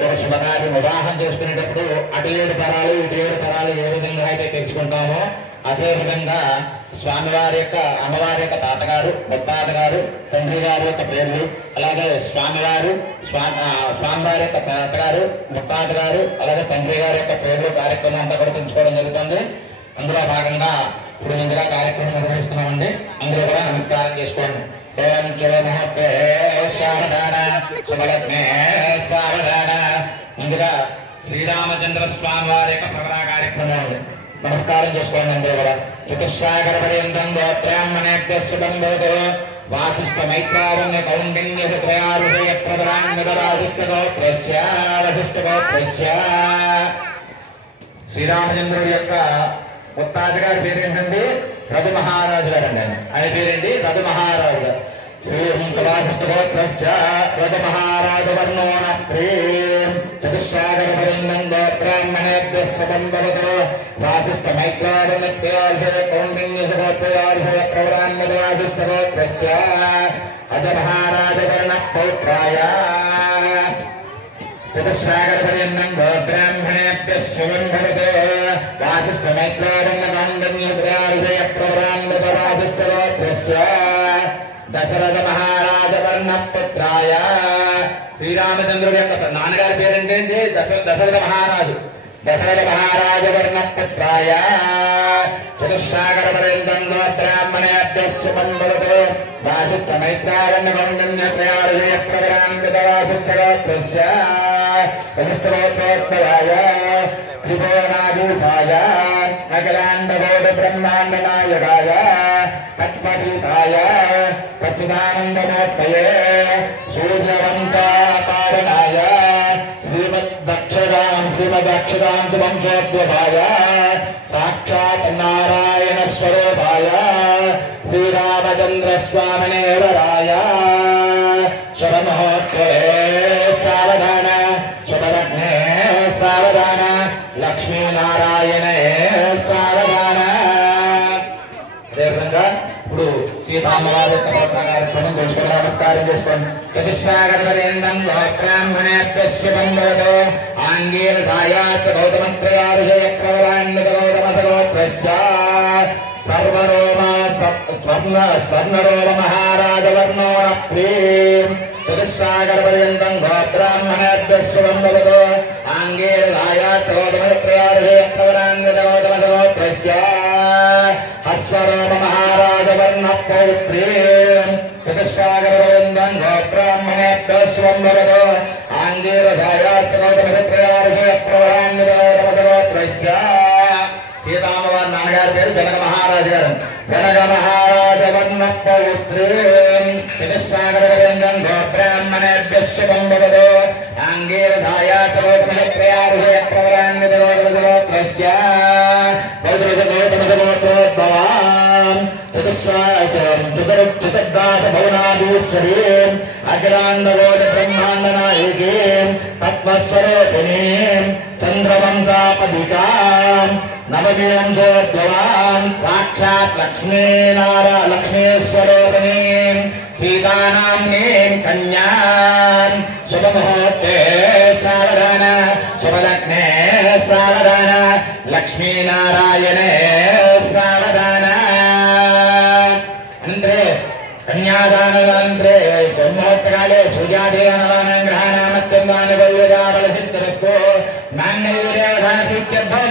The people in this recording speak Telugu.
ఒక శుభకార్యం వివాహం చేసుకునేటప్పుడు అటు 7 తరాలు ఇటు 7 తరాలు ఏ విధంగా అయితే తెలుసుకుంటామో అదే విధంగా స్వామివారి యొక్క అమ్మవారి యొక్క తాతగారు ముత్తాతగారు తండ్రి గారి యొక్క పేర్లు అలాగే స్వామివారి యొక్క తాతగారు ముత్తాతగారు అలాగే తండ్రి గారి యొక్క పేర్లు కార్యక్రమం అంతా కూడా తెలుసుకోవడం జరుగుతుంది. అందులో భాగంగా ఇప్పుడు ముందుగా కార్యక్రమం నిర్వహిస్తున్నామండి. అందరూ కూడా నమస్కారం చేసుకోండి. ఓం చలో మహత్తే సావధాన శుభలగ్నే సావధాన. ముందుగా శ్రీరామచంద్ర స్వామి వారి యొక్క ప్రవరా కార్యక్రమం నమస్కారం చేసుకోండి. అందరూ కూడా చతుస్సాగర పర్యంతం గోత్రాహ్మణేభ్యః శుభం భవతు. వాసిష్ఠ మైత్రావణ్య కౌండిన్య త్రయారుదయ ప్రవరాన్విత వశిష్ఠ గోత్రస్య. శ్రీరామచంద్రుడి యొక్క ముత్తాత గారి పేరేంటండి? రఘు మహారాజు గారు అండి. ఆయన పేరేంటి? రఘు మహారాజు గారు. శ్రీహంకవాసిష్ఠగోత్రస్య రఘు మహారాజు వర్ణోన ప్రేం చతుస్సాగర పర్యంతం గోత్రాహ్మణేభ్యః శుభం భవతు. వాసిష్ఠ మైత్రావణ్య కౌండిన్య ప్రవరాన్విత వశిష్ఠ గోత్రస్య అజ మహారాజ వర్ణ పౌత్రాయ చతుస్సాగర పర్యంతం గోత్రాహ్మణేభ్యః శుభం భవతు. వాసిష్ఠ మైత్రావణ్య కౌండిన్య ప్రవరాన్విత వశిష్ఠ గోత్రస్య దశరథ మహారాజ వర్ణ పుత్రాయ. శ్రీరామచంద్రుడి యొక్క నాన్నగారి పేరేంటంటే దశరథ మహారాజు. దశరథ మహారాజ వర్ణ పుత్రాయ చతుస్సాగర పర్యంతం గోత్రాహ్మణేభ్యః శుభం భవతు. వాసిష్ఠ మైత్రావణ్య కౌండిన్య ప్రవరాన్విత వశిష్ఠ గోత్రస్య వశిష్ఠ గోత్రోద్భవాయ త్రిభువనాధీశాయ అఖిలాండకోటి బ్రహ్మాండ నాయకాయ పద్మపీఠాయ సచ్చిదానందమూర్తయే సూర్యవంశాకారణాయ శ్రీమదక్షితాంశ వంశోద్భవాయ సాక్షాత్ నారాయణ స్వరూపాయ శ్రీరామచంద్ర స్వామినే వరాయ శుభముహూర్తే సావధాన శుభలగ్నే సావధాన లక్ష్మీనారాయణే సావధాన. అదేవిధంగా ఇప్పుడు సీతామ్మవారి కార్యక్రమం చేసుకుని నమస్కారం చేసుకోండి. చతుస్సాగర పర్యంతం గోత్రాహ్మణేభ్యః శుభం భవతు. ఆంగీరసాయ చ గౌతమత్రయారుషయ ప్రవరాన్విత గౌతమ గోత్రస్య స్వర్ణరోమ మహారాజ వర్ణోన ప్రేం చతుస్సాగర పర్యంతం గోత్రాహ్మణేభ్యః శుభం భవతు. ఆంగీరసాయ చ గౌతమత్రయారుషయ ప్రవరాన్విత గౌతమ గోత్రస్య హస్వరోమ మహారాజ వర్ణ పౌత్రీం చతుస్సాగర పర్యంతం గోత్రాహ్మణేభ్యః శుభం భవతు. ఆంగీరసాయ చ గౌతమత్రయారుషయ ప్రవరాన్విత గౌతమ గోత్రస్య. సీతామ్మవారి నాన్నగారి పేరు జనక మహారాజు గారు. జనక మహారాజ వర్ణ పౌత్రీం చతుస్సాగర పర్యంతం గోత్రాహ్మణేభ్యః శుభం భవతు. ఆంగీరసాయ చ గౌతమత్రయారుషయ ప్రవరాన్విత గౌతమ గోత్రస్య గోత్రోద్భవాం చతుర్దాస భువనాధీశ్వరీం అఖిలాండకోటి బ్రహ్మాండ నాయకీం తత్వస్వరూపిణీం చంద్రవంశాపదికాం నవదీవంశోద్భవాం సాక్షాత్ లక్ష్మీస్వరూపిణీం సీతానామ్నీం కన్యాం శుభముహూర్తే సావధాన శుభలగ్నే సావధాన లక్ష్మీనారాయణే సావధాన. అంటే కన్యాదానంతరే బ్రహ్మోత్తరాలే సూర్యాదేవనవానం గ్రహాణామత్యంగానుగల్యగాబలసిద్ధరస్తో మాన్యయురేవధానసిద్ధ్యర్థం